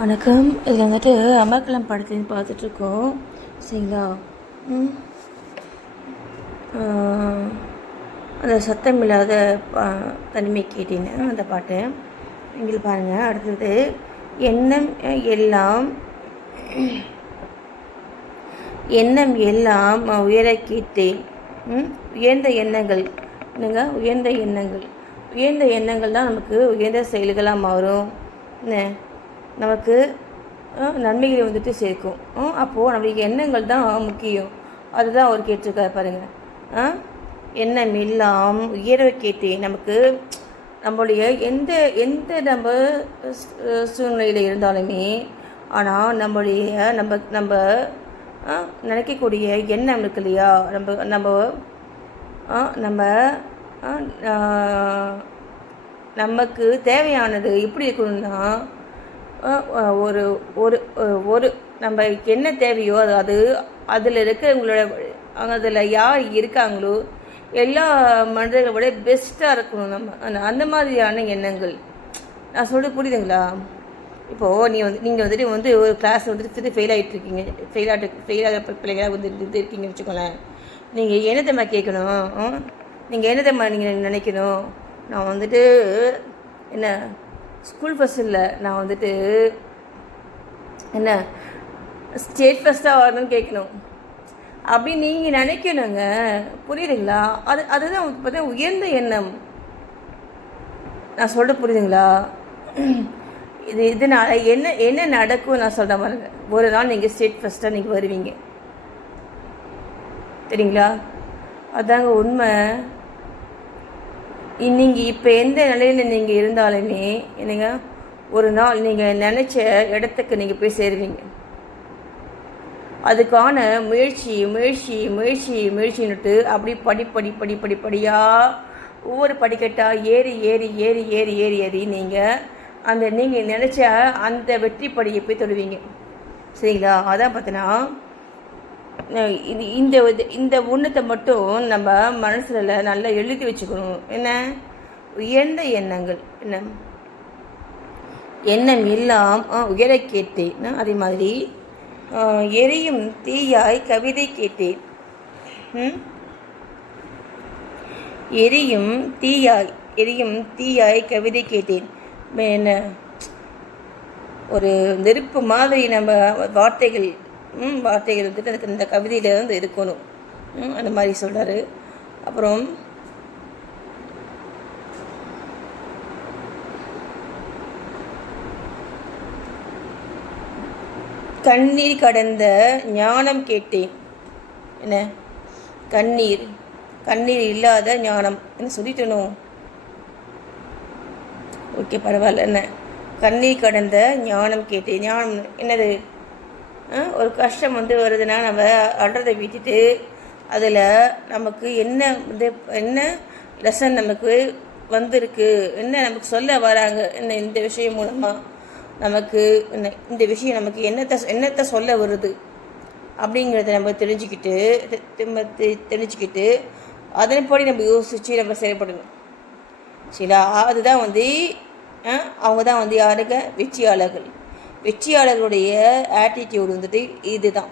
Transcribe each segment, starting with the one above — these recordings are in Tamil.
வணக்கம். இதில் வந்துட்டு அமர்கலம் படத்துலேருந்து பார்த்துட்ருக்கோம். சரிங்களா? அந்த சத்தம் இல்லாத தனிமை கேட்டேன்னு அந்த பாட்டு இங்கே பாருங்கள். அடுத்தது எண்ணம் எல்லாம் எண்ணம் எல்லாம் உயர கேட்டேன். உயர்ந்த எண்ணங்கள் என்னங்க? உயர்ந்த எண்ணங்கள் தான் நமக்கு உயர்ந்த செயல்களாக மாறும். நமக்கு நன்மைகளை வந்துட்டு சேர்க்கும். அப்போது நம்மளுக்கு எண்ணங்கள் தான் முக்கியம். அதுதான் அவர் கேட்டிருக்காரு பாருங்கள். எண்ணம் எல்லாம் உயர்வை கேட்டேன். நமக்கு நம்மளுடைய எந்த எந்த நம்ம சூழ்நிலையில் இருந்தாலுமே, ஆனால் நம்மளுடைய நம்ம நினைக்கக்கூடிய எண்ணம் இருக்கு இல்லையா, நம்ம நமக்கு தேவையானது எப்படி இருக்கணும்னா, ஒரு ஒரு ஒரு நம்ம என்ன தேவையோ அது அதில் இருக்கிறவங்களோட அதில் யார் இருக்காங்களோ எல்லா மனிதர்களை விட பெஸ்ட்டாக இருக்கணும் நம்ம. அந்த மாதிரியான எண்ணங்கள் நான் சொல்லிட்டு புரியுதுங்களா? இப்போது நீங்கள் வந்துட்டு ஒரு கிளாஸ் வந்துட்டு ஃபெயில் ஆகிட்டுருக்கீங்க, ஃபெயிலாக பிள்ளைங்களாக வந்துட்டு இருக்கீங்கன்னு வச்சுக்கோங்களேன். நீங்கள் என்னத்தம்மா கேட்கணும்? நீங்கள் என்னத்தம்மா நீங்கள் நினைக்கணும்? நான் வந்துட்டு என்ன ஸ்கூல் ஃபஸ்ட் இல்லை, நான் வந்துட்டு என்ன ஸ்டேட் ஃபஸ்ட்டாக வரணும்னு கேட்கணும் அப்படின்னு நீங்கள் நினைக்கணுங்க. புரியுதுங்களா? அதுதான் பார்த்தீங்கன்னா உயர்ந்த எண்ணம். நான் சொல்கிற புரியுதுங்களா? இதனால் என்ன நடக்கும் நான் சொல்கிற பாருங்க. ஒரு நாள் நீங்கள் ஸ்டேட் ஃபஸ்ட்டாக நீங்கள் வருவீங்க, சரிங்களா? அதாங்க உண்மை. நீங்கள் இப்போ எந்த நிலையில் நீங்கள் இருந்தாலுமே என்னங்க, ஒரு நாள் நீங்கள் நினச்ச இடத்துக்கு நீங்கள் போய் சேருவீங்க. அதுக்கான முயற்சின்னுட்டு அப்படி படிப்படியாக ஒவ்வொரு படிக்கட்டாக ஏறி நீங்கள் நீங்கள் நினச்ச அந்த வெற்றி படியை போய் தொடுவீங்க, சரிங்களா? அதான் பார்த்தீங்கன்னா இந்த ஒன்றத்தை மட்டும் நம்ம மனசில் நல்லா எழுதி வச்சுக்கணும். என்ன? உயர்ந்த எண்ணங்கள். என்ன? எண்ணம் எல்லாம் உயர கேட்டேன். அதே மாதிரி எரியும் தீயாய் கவிதை கேட்டேன். எரியும் தீயாய் கவிதை கேட்டேன். என்ன? ஒரு நெருப்பு மாதிரி நம்ம வார்த்தைகள் வந்துட்டு அதுக்கு இந்த கவிதையில் வந்து இருக்கணும். அந்த மாதிரி சொல்கிறாரு. அப்புறம் கண்ணீர் கடந்த ஞானம் கேட்டேன். என்ன? கண்ணீர் இல்லாத ஞானம் என்ன சொல்லிட்டணும்? ஓகே, பரவாயில்ல. என்ன? கண்ணீர் கடந்த ஞானம் கேட்டேன். ஞானம் என்னது? ஒரு கஷ்டம் வருதுன்னா நம்ம அன்றதை விட்டுட்டு அதில் நமக்கு என்ன லெசன் நமக்கு வந்திருக்கு, என்ன நமக்கு சொல்ல வராங்க, என்ன இந்த விஷயம் மூலமாக நமக்கு இந்த விஷயம் நமக்கு என்னத்தை சொல்ல வருது அப்படிங்கிறத நம்ம தெரிஞ்சுக்கிட்டு அதன்படி நம்ம யோசித்து நம்ம செயல்படணும், சரிங்களா? அதுதான் அவங்க தான் யாருங்க? வெற்றியாளர்களுடைய ஆட்டிடியூடு வந்துட்டு இதுதான்,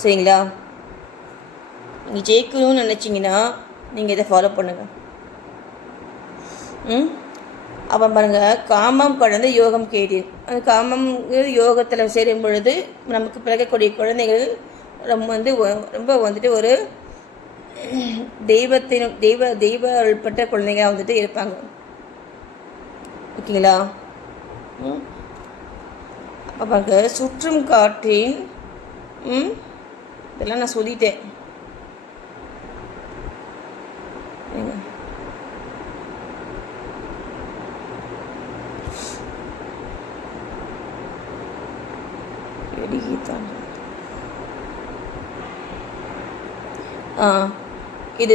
சரிங்களா? நீங்கள் ஜெயிக்கணும்னு நினச்சிங்கன்னா நீங்கள் இதை ஃபாலோ பண்ணுங்கள். அப்புறம் பாருங்கள், காமம் கடந்த யோகம் கேட்டேன். அந்த காமம் யோகத்தில் சேரும் பொழுது நமக்கு பிறக்கக்கூடிய குழந்தைகள் ரொம்ப வந்துட்டு ஒரு தெய்வப்பட்ட குழந்தைங்க வந்துட்டு இருப்பாங்க, ஓகேங்களா? அப்பாங்க சுற்றும் காற்றின் இதெல்லாம் நான் சொல்லிட்டேன். இது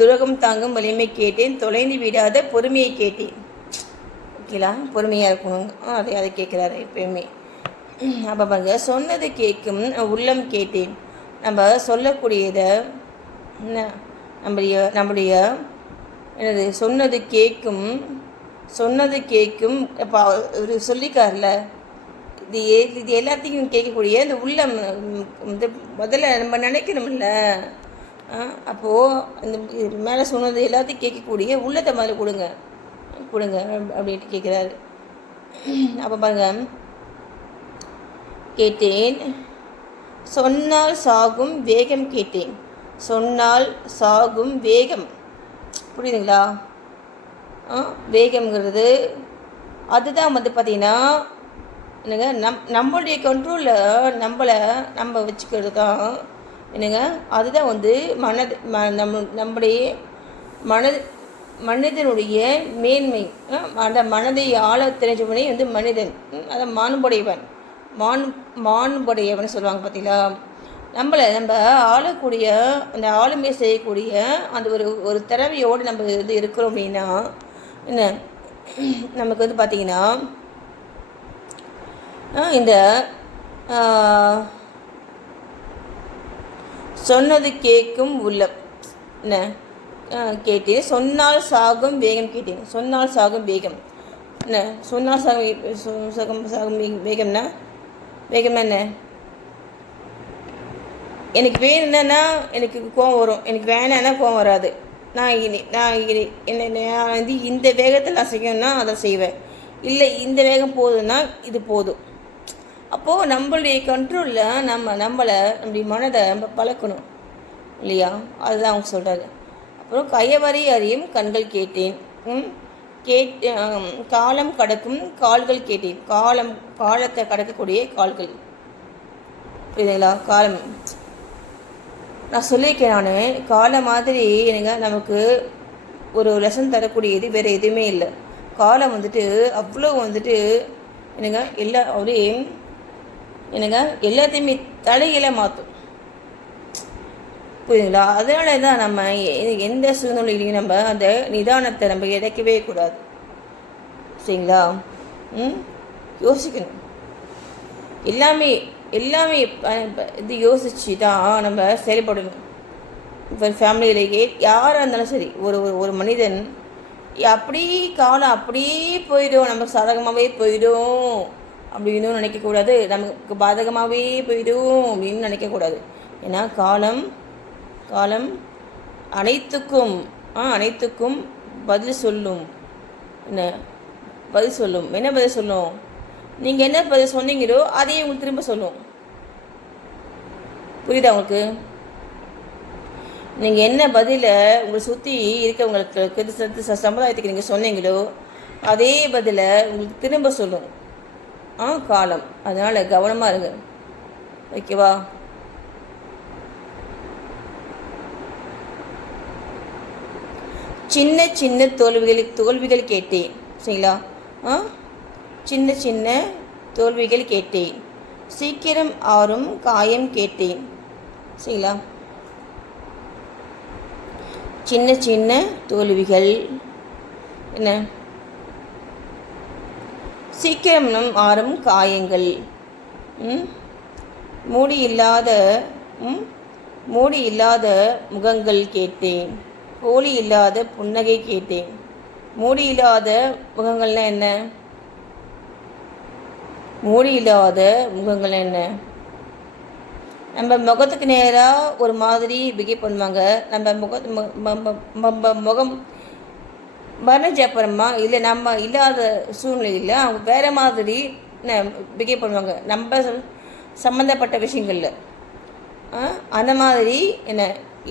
துலகம் தாங்கும் வலிமை கேட்டேன், தொலைந்து விடாத பொறுமையை கேட்டேன். ஓகேலா? பொறுமையாக இருக்கணும். அதை கேட்குறாரு எப்பயுமே. அப்போ பாருங்க, சொன்னது கேட்கும் உள்ளம் கேட்டேன். நம்ம சொல்லக்கூடியதை நம்முடைய என்னது சொன்னது கேட்கும் சொன்னது கேட்கும். இப்போ அவர் சொல்லிக்கார்ல, இது எல்லாத்தையும் கேட்கக்கூடிய இந்த உள்ளம் வந்து முதல்ல நம்ம நினைக்கணும்ல. அப்போது இந்த மேலே சொன்னது எல்லாத்தையும் கேட்கக்கூடிய உள்ளத்தை முதல்ல கொடுங்க கொடுங்க அப்படின்ட்டு கேட்குறாரு. அப்போ பாருங்க, கேட்டேன் சொன்னால் சாகும் வேகம் கேட்டேன். சொன்னால் சாகும் வேகம், புரியுதுங்களா? வேகம்ங்கிறது அதுதான் வந்து பார்த்திங்கன்னா என்னங்க, நம்மளுடைய கண்ட்ரோலில் நம்ம வச்சுக்கிறது தான் என்னங்க, அதுதான் வந்து நம்முடைய மனிதனுடைய மேன்மை. அந்த மனதை ஆள தெரிஞ்சவனே வந்து மனிதன். அதை மாண்புடையவன் சொல்லுவாங்க பார்த்தீங்களா. நம்ம ஆளக்கூடிய அந்த ஆளுமை செய்யக்கூடிய அந்த ஒரு திறமையோடு நம்ம இது இருக்கிறோம் அப்படின்னா என்ன, நமக்கு வந்து பார்த்திங்கன்னா இந்த சொன்னது கேட்கும் உள்ளம் என்ன கேட்டேன். சொன்னால் சாகும் வேகம் கேட்டேன். சொன்னால் சாகும் வேகம் என்ன, சொன்னால் சாகும் வேகம்னா என்ன, எனக்கு வேணும்னா எனக்கு கோவம் வரும், எனக்கு வேணான்னா கோவம் வராது. நான் வந்து இந்த வேகத்தில் நான் செய்யணும்னா அதை செய்வேன், இல்லை இந்த வேகம் போதும்னா இது போதும். அப்போது நம்மளுடைய கண்ட்ரோலில் நம்மளுடைய மனதை நம்ம பழக்கணும் இல்லையா, அதுதான் அவங்க சொல்கிறாரு. அப்புறம் கயவரை அறியும் கண்கள் கேட்டேன். காலம் கடக்கும் கால்கள் கேட்டேன். காலத்தை கடக்கக்கூடிய கால்கள், புரியுதுங்களா? காலம் நான் சொல்லியிருக்கேன். நான் காலம் மாதிரி எனக்கு நமக்கு ஒரு லெசன் தரக்கூடியது வேறு எதுவுமே இல்லை. காலம் வந்துட்டு அவ்வளோ வந்துட்டு என்னங்க எல்லாத்தையுமே தலையில மாற்றும், புரியுதுங்களா? அதனால தான் நம்ம எந்த சூழ்நிலையிலையும் நம்ம அந்த நிதானத்தை நம்ம இழக்கவே கூடாது, சரிங்களா? யோசிக்கணும். எல்லாமே இது யோசிச்சு தான் நம்ம செயல்படணும். இப்போ ஃபேமிலியிலேயே யாராக இருந்தாலும் சரி, ஒரு மனிதன் காலம் அப்படியே போயிடும், நமக்கு சாதகமாகவே போயிடும் அப்படின்னு நினைக்கக்கூடாது, நமக்கு பாதகமாகவே போயிடும் அப்படின்னு நினைக்கக்கூடாது. ஏன்னா காலம் அனைத்துக்கும் பதில் சொல்லும். என்ன பதில் சொல்லும்? நீங்கள் என்ன பதில் சொன்னீங்களோ அதையே உங்களுக்கு திரும்ப சொல்லும். புரியுதா உங்களுக்கு? நீங்கள் என்ன பதிலை உங்களை சுற்றி இருக்கவங்களுக்கு சமுதாயத்துக்கு நீங்கள் சொன்னீங்களோ அதே பதிலை உங்களுக்கு திரும்ப சொல்லும் காலம். அதனால் கவனமாக இருங்க, ஓகேவா? சின்ன தோல்விகள் கேட்டேன், சரிங்களா? சின்ன தோல்விகள் கேட்டேன். சீக்கிரம் ஆறும் காயம் கேட்டேன், சரிங்களா? சின்ன தோல்விகள் என்ன, சீக்கிரம் ஆறும் காயங்கள். மூடி இல்லாத முகங்கள் கேட்டேன். போலி இல்லாத புன்னகை கேட்டேன். மூடி இல்லாத முகங்கள்னா என்ன? நம்ம முகத்துக்கு நேராக ஒரு மாதிரி பிஹேவ் பண்ணுவாங்க. நம்ம முகம் மறைஞ்ச அப்புறமா இல்லை நம்ம இல்லாத சூழ்நிலையில் அவங்க வேறு மாதிரி பிஹேவ் பண்ணுவாங்க நம்ம சம்மந்தப்பட்ட விஷயங்களில். அந்த மாதிரி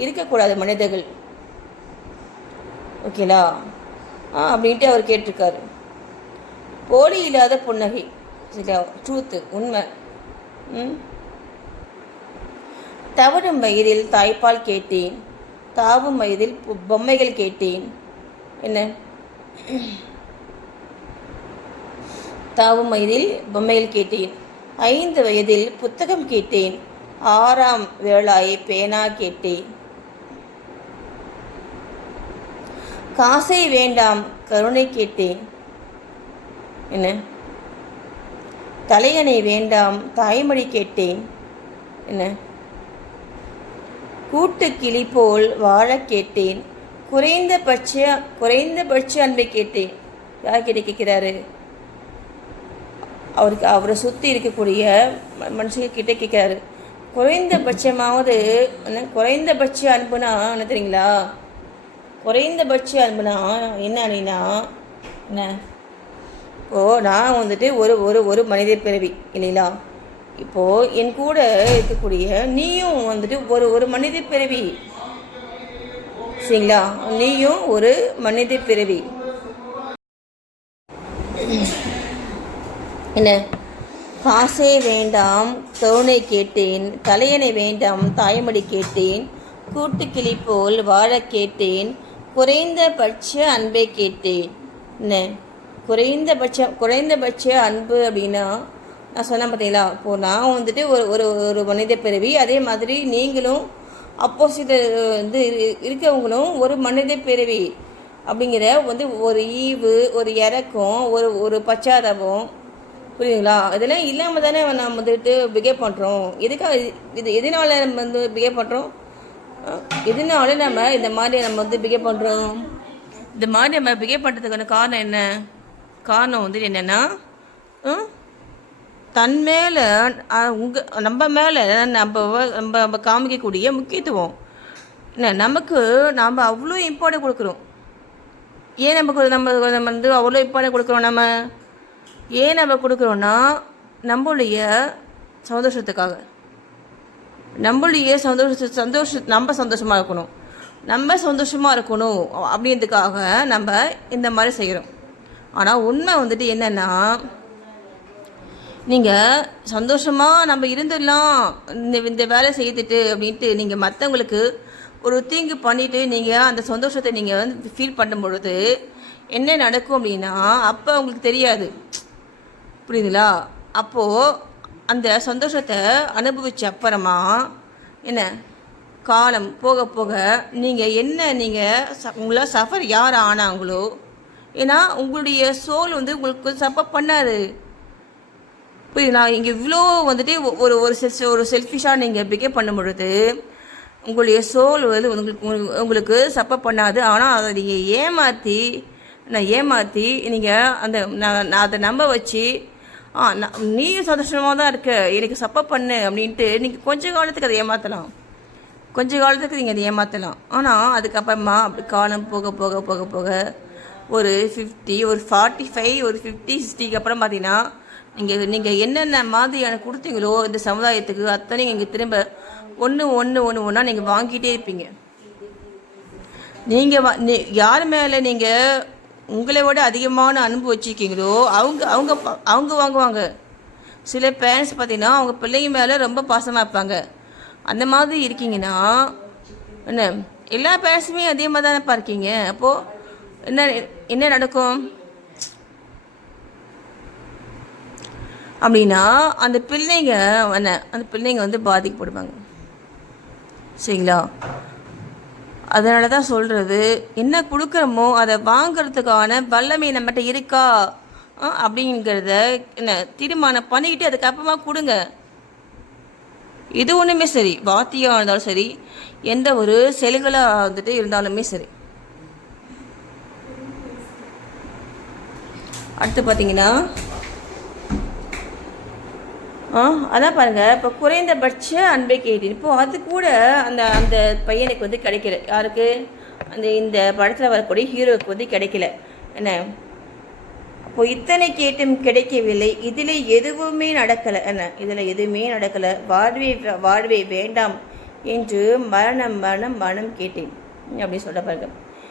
இருக்கக்கூடாது மனிதர்கள், ஓகேலா? அப்படின்ட்டு அவர் கேட்டிருக்காரு. போலி இல்லாத புன்னகை, சரியா? ட்ரூத்து, உண்மை. தவறும் வயதில் தாய்ப்பால் கேட்டேன். தாவும் வயதில் பொம்மைகள் கேட்டேன். என்ன? தாவும் வயதில் பொம்மைகள் கேட்டேன். 5 வயதில் புத்தகம் கேட்டேன். 6ஆம் வேளாய் பேனா கேட்டேன். காசை வேண்டாம் கருணை கேட்டேன். என்ன? தலையணை வேண்டாம் தாய்மொழி கேட்டேன். என்ன? கூட்டு கிளி போல் வாழ கேட்டேன். குறைந்தபட்ச அன்பை கேட்டேன். யார்கிட்ட கேட்குறாரு? அவரை சுற்றி இருக்கக்கூடிய மனுஷங்கிட்ட கேட்குறாரு. குறைந்தபட்சமாவது குறைந்தபட்ச அன்புனா என்ன தெரியுங்களா? குறைந்தபட்ச அன்புனா என்ன அப்படின்னா என்ன? இப்போது நான் வந்துட்டு ஒரு ஒரு ஒரு மனித பிறவி இல்லைங்களா? இப்போது என் கூட இருக்கக்கூடிய நீயும் வந்துட்டு ஒரு ஒரு மனித பிறவி, சரிங்களா? நீயும் ஒரு மனித பிறவி. என்ன? காசே வேண்டாம் கருணை கேட்டேன், தலையணை வேண்டாம் தாய்மடி கேட்டேன், கூட்டுக்கிளி போல் வாழ கேட்டேன், குறைந்தபட்ச அன்பை கேட்டேன். என்ன? குறைந்தபட்ச அன்பு அப்படின்னா நான் சொன்னேன் பார்த்தீங்களா? இப்போது நான் வந்துட்டு ஒரு ஒரு ஒரு மனித பிறவி, அதே மாதிரி நீங்களும் அப்போசிட் வந்து இருக்கவங்களும் ஒரு மனித பிறவி அப்படிங்கிற வந்து ஒரு ஈவு, ஒரு இறக்கம், ஒரு ஒரு பச்சாதாபம், புரியுதுங்களா? இதெல்லாம் இல்லாமல் தானே நம்ம வந்துட்டு பிஹேவ் பண்ணுறோம். எதுக்காக எதனால நம்ம வந்து பிஹேவ் பண்ணுறோம்? எதனால நம்ம இந்த மாதிரி நம்ம வந்து பிஹேவ் பண்ணுறோம்? இந்த மாதிரி நம்ம பிஹேவ் பண்ணுறதுக்கான காரணம் என்ன? காரணம் வந்து என்னென்னா, தன் மேலே நம்ம மேலே நம்ம காமிக்கக்கூடிய முக்கியத்துவம் என்ன? நமக்கு நாம் அவ்வளோ இம்பார்ட்டன்ட் கொடுக்குறோம். ஏன் நம்ம வந்து அவ்வளோ இம்பார்ட்டன்ட் கொடுக்குறோம்? நம்ம ஏன் நம்ம கொடுக்குறோன்னா நம்மளுடைய சந்தோஷத்துக்காக. நம்மளுடைய நம்ம சந்தோஷமாக இருக்கணும், நம்ம சந்தோஷமாக இருக்கணும் அப்படின்றதுக்காக நம்ம இந்த மாதிரி செய்கிறோம். ஆனால் உண்மை வந்துட்டு என்னென்னா, நீங்கள் சந்தோஷமாக நம்ம இருந்துடலாம் இந்த வேலை செய்துட்டு அப்படின்ட்டு நீங்கள் மற்றவங்களுக்கு ஒரு தீங்கு பண்ணிவிட்டு நீங்கள் அந்த சந்தோஷத்தை நீங்கள் வந்து ஃபீல் பண்ணும் பொழுது என்ன நடக்கும் அப்படின்னா, அப்போ உங்களுக்கு தெரியாது, புரியுதுங்களா? அப்போது அந்த சந்தோஷத்தை அனுபவித்த அப்புறமா என்ன காலம் போக போக உங்களை சஃபர் யார் ஆனாங்களோ, ஏன்னா உங்களுடைய சோல் வந்து உங்களுக்கு சப்போர்ட் பண்ணாது, புரியுதுங்களா? இங்கே இவ்வளோ வந்துட்டு ஒரு செல்ஃபிஷாக நீங்கள் பிஹேவ் பண்ணும் பொழுது உங்களுடைய சோல் வந்து உங்களுக்கு சப்போர்ட் பண்ணாது. ஆனால் அதை நீங்கள் ஏமாற்றி நீங்கள் நான் அதை நம்ப வச்சு நீயும் சந்தோஷமாக தான் இருக்க, எனக்கு சப்போர்ட் பண்ணு அப்படின்ட்டு நீங்கள் கொஞ்ச காலத்துக்கு அதை ஏமாற்றலாம், நீங்கள் அதை ஏமாற்றலாம். ஆனால் அதுக்கப்புறமா அப்படி காலம் போக போக போக போக ஒரு 50, ஒரு 45, ஒரு 50, 60க்கு அப்புறம் பார்த்தீங்கன்னா நீங்கள் என்னென்ன மாதிரியான கொடுத்தீங்களோ இந்த சமுதாயத்துக்கு அத்தனை இங்கே திரும்ப ஒன்றா நீங்கள் வாங்கிட்டே இருப்பீங்க. நீங்கள் யார் மேலே நீங்கள் உங்களை விட அதிகமான அன்பு வச்சுருக்கீங்களோ அவங்க வாங்குவாங்க. சில பேரண்ட்ஸ் பார்த்தீங்கன்னா அவங்க பிள்ளைங்க மேலே ரொம்ப பாசமாக இருப்பாங்க. அந்த மாதிரி இருக்கீங்கன்னா என்ன, எல்லா பேரண்ட்ஸுமே அதே மாதிரி தானேப்பா இருக்கீங்க. அப்போது என்ன நடக்கும் அப்படின்னா அந்த பிள்ளைங்க வந்து பாதிக்கப்படுவாங்க, சரிங்களா? அதனால தான் சொல்கிறது, என்ன கொடுக்குறோமோ அதை வாங்கிறதுக்கான வல்லமை நம்மகிட்ட இருக்கா அப்படிங்கிறத தீர்மானம் பண்ணிக்கிட்டு அதுக்கப்புறமா கொடுங்க. இது ஒன்றுமே சரி, வார்த்தையாக இருந்தாலும் சரி, எந்த ஒரு செயல்களாக வந்துட்டு இருந்தாலுமே சரி. அடுத்து பார்த்தீங்கன்னா அதான் பாருங்கள், இப்போ குறைந்தபட்ச அன்பை கேட்டேன். இப்போது அது கூட அந்த பையனுக்கு வந்து கிடைக்கல. யாருக்கு? இந்த படத்தில் வரக்கூடிய ஹீரோவுக்கு வந்து கிடைக்கல. என்ன? அப்போது இத்தனை கேட்டும் கிடைக்கவில்லை, இதில் எதுவுமே நடக்கலை, வாழ்வே வேண்டாம் என்று மரணம் கேட்டேன் அப்படின்னு சொல்ல பாருங்க.